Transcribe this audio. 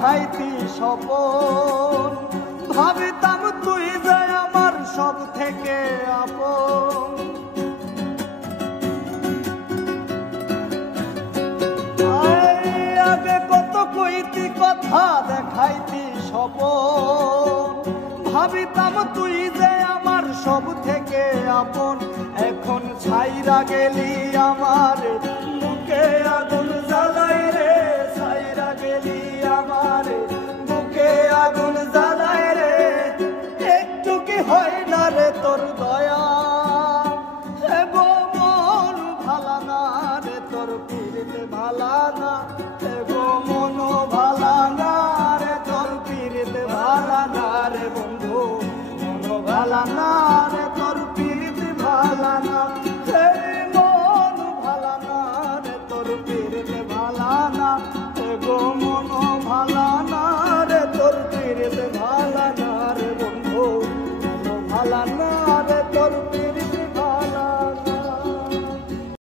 দেখাইতি স্বপন, ভাবিতাম তুই যে আমার সব থেকে আপন। আগে কত কইতি কথা দেখাইতি স্বপন, ভাবিতাম তুই যে আমার সব থেকে আপন। এখন ছাইরা গেলি আমার বুকে আগুন জ্বালাই রে, ছাইরা গেলি আমার বুকে আগুন জ্বালাই রে। একটু কি হয় না রে তোর দয়া, এগো মন ভালা না রে তোর পিরিতে ভালা না, এগো মন ভালা না রে তোর পিরিতে ভালা না রে বন্ধু, মন ভালা না রে তোর পিরিতে ভালা না। মন ভালা না রে তোর পিরিতে ভালা না, এগো মন ভালা না রে তোর পিরিতে ভালা না।